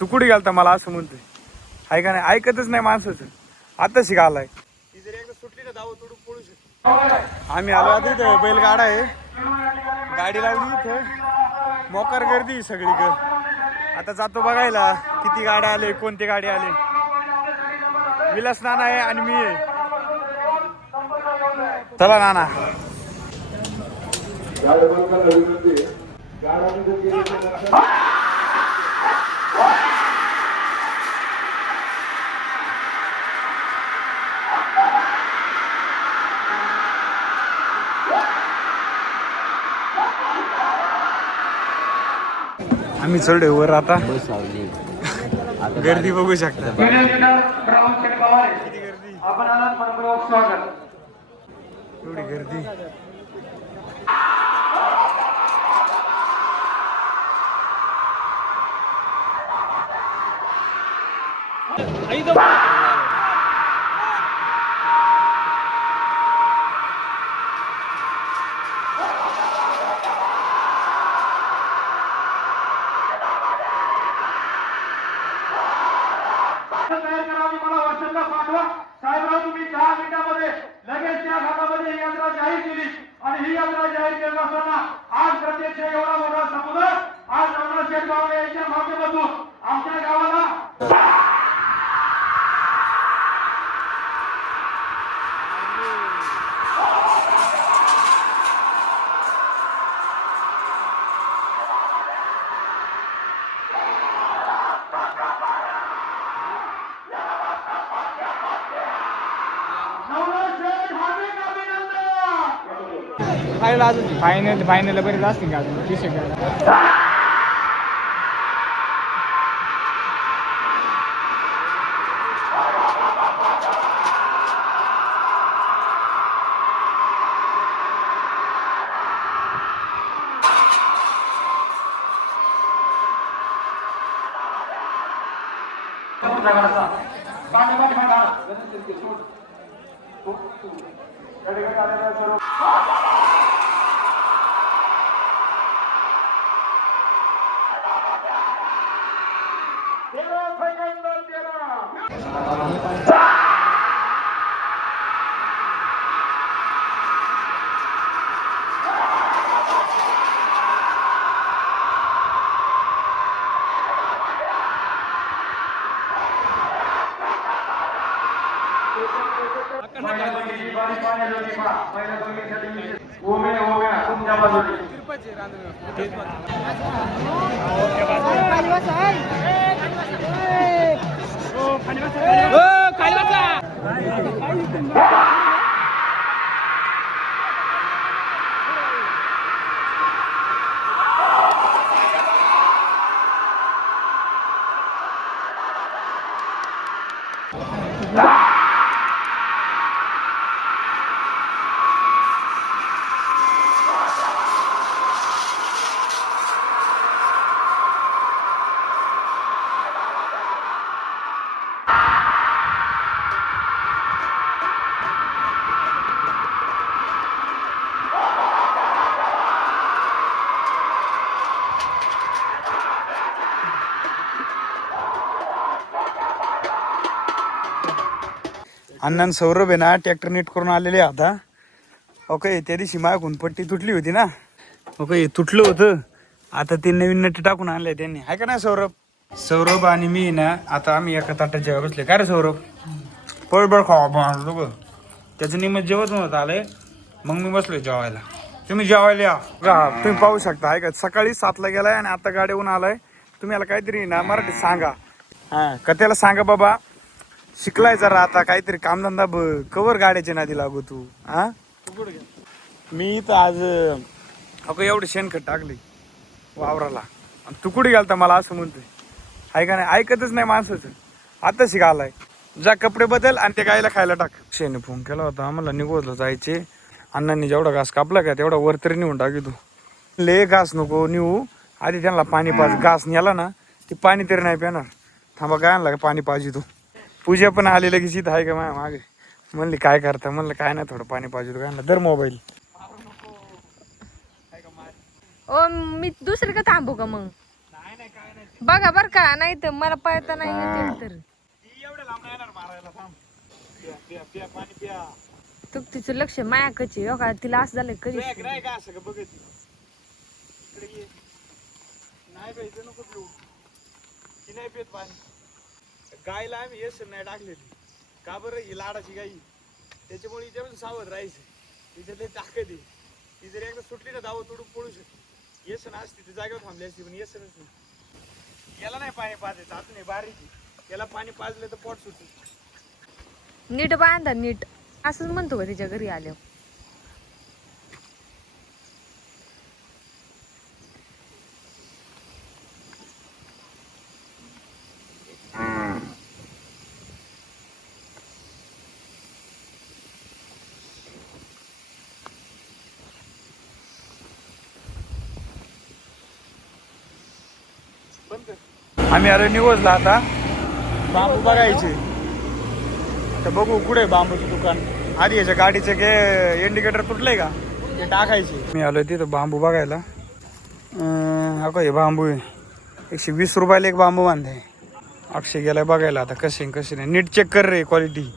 तू कुठे गेलता मला असं म्हणतोय, आहे का नाही? ऐकतच नाही माणसाचं. आता शिकालाय सुटली ना धाव तोडून पळू शकतो. आम्ही आलो आता इथं बैलगाडा आहे, गाडी लावली इथं, मोकार गर्दी सगळीकडे. आता जातो बघायला किती गाड्या आले, कोणती गाडी आले. विलास नाना आहे आणि मी आहे. चला नाना. आम्ही चढलो वर. आता गर्दी बघू शकता किती गर्दी, एवढी गर्दी. साहेबराव तुम्ही 10 मिनिटांमध्ये लगेच त्या भागामध्ये यात्रा जाहीर केली आणि ही यात्रा जाहीर करत असताना आज प्रत्यक्ष एवढा मोठा समुद्र आज रमणा शेठ बाबा यांच्या माध्यमातून आमच्या गावाला फायनल बरेच असतील का अजून 30 सेकंद. अण्णान सौरभ आहे ना ट्रॅक्टर नीट करून आलेले आता. ओके, त्या दिवशी मागून पट्टी तुटली होती ना, ओके तुटलं होतं. आता ते नवीन नट टाकून आणलंय त्यांनी, आहे का नाही सौरभ? सौरभ आणि मी ना आता आम्ही एका ताटात जेव्हा बसले. काय रे सौरभ, पळबळ खावा त्याचं निमित्त जेवत होत आलंय. मग मी बसलोय जेवायला. तुम्ही जेवायला या. तुम्ही पाहू शकता, आहे का सकाळी 7ला गेलाय आणि आता गाडीहून आलाय. तुम्ही याला काहीतरी ना मराठीत सांगा. हा का त्याला सांगा बाबा शिकलाय जरा, आता काहीतरी कामधंदा कवर गाड्याच्या नादी लागू तू. हा मी तर आज अगं एवढं शेणखत टाकली वावराला आणि तू कुठे गेलता मला असं म्हणतोय, आहे का नाही? ऐकतच नाही माणसाचं. आता शिकालाय. जा कपडे बदल आणि ते गायला खायला टाक. शेने फोन केला होता आम्हाला, निघवलं जायचे. अण्णांनी जेवढा घास कापला का तेवढा वर तरी नेऊन टाकी. तू ले घास नको नेऊ, आधी त्यांना पाणी पाज. घास नेला ना ते पाणी तरी नाही पिणार. थांबा काय आणला का पाणी पाहिजे. तू पूजा पण आली लगेच इथं, आहे का माझ्या मागे. म्हणली काय करता, म्हणलं काय नाही थोडं पाणी पाहिजे. काय आणलं दर मोबाईल. ओ मी दुसरी का थांबू का मग? नाही नाही काय नाही बघा बर का, नाही तर मला पळता नाही येते तर. ती एवढ्या लांब नाही येणार मारायला. थांब. पिया पिया पिया पाणी पिया. तू तिचं लक्ष मायाकची हो का, तिला असं झालं कधी. तुझ्या नाही का असं का बघत इकडे ये. नाही प्यायचं नको पिऊ. ती नाही पित पाणी. गायला आम्ही येस नाही टाकलेली. का बरं ही लाडाची गाई, त्याच्यामुळे हिच्यापासून सावध राहायचं. तिच्यातले ताकद आहे. ती जर एकदा सुटली ना दावत तोडून पळू शकते. येसन असते ती जागेवर थांबली असते, पण येसनच नाही. याला नाही पाणी पाजायचं, आता नाही बारीक आहे. याला पाणी पाजलं तर पोट सुटते. नीट बांधा नीट, असंच म्हणतो का तिच्या घरी आल्यावर. आम्ही आलो निवजला आता बांबू बघायचे. तर बघू कुठे बांबूचं दुकान. आधी याच्या गाडीचे के इंडिकेटर तुटलंय का ते टाकायचे. मी आलो तिथं बांबू बघायला. हा का हे बांबू आहे 120 रुपयाला एक बांबू बांधे. अक्षय गेलाय बघायला आता कसे कसे नाही. नीट चेक कर रे क्वालिटी.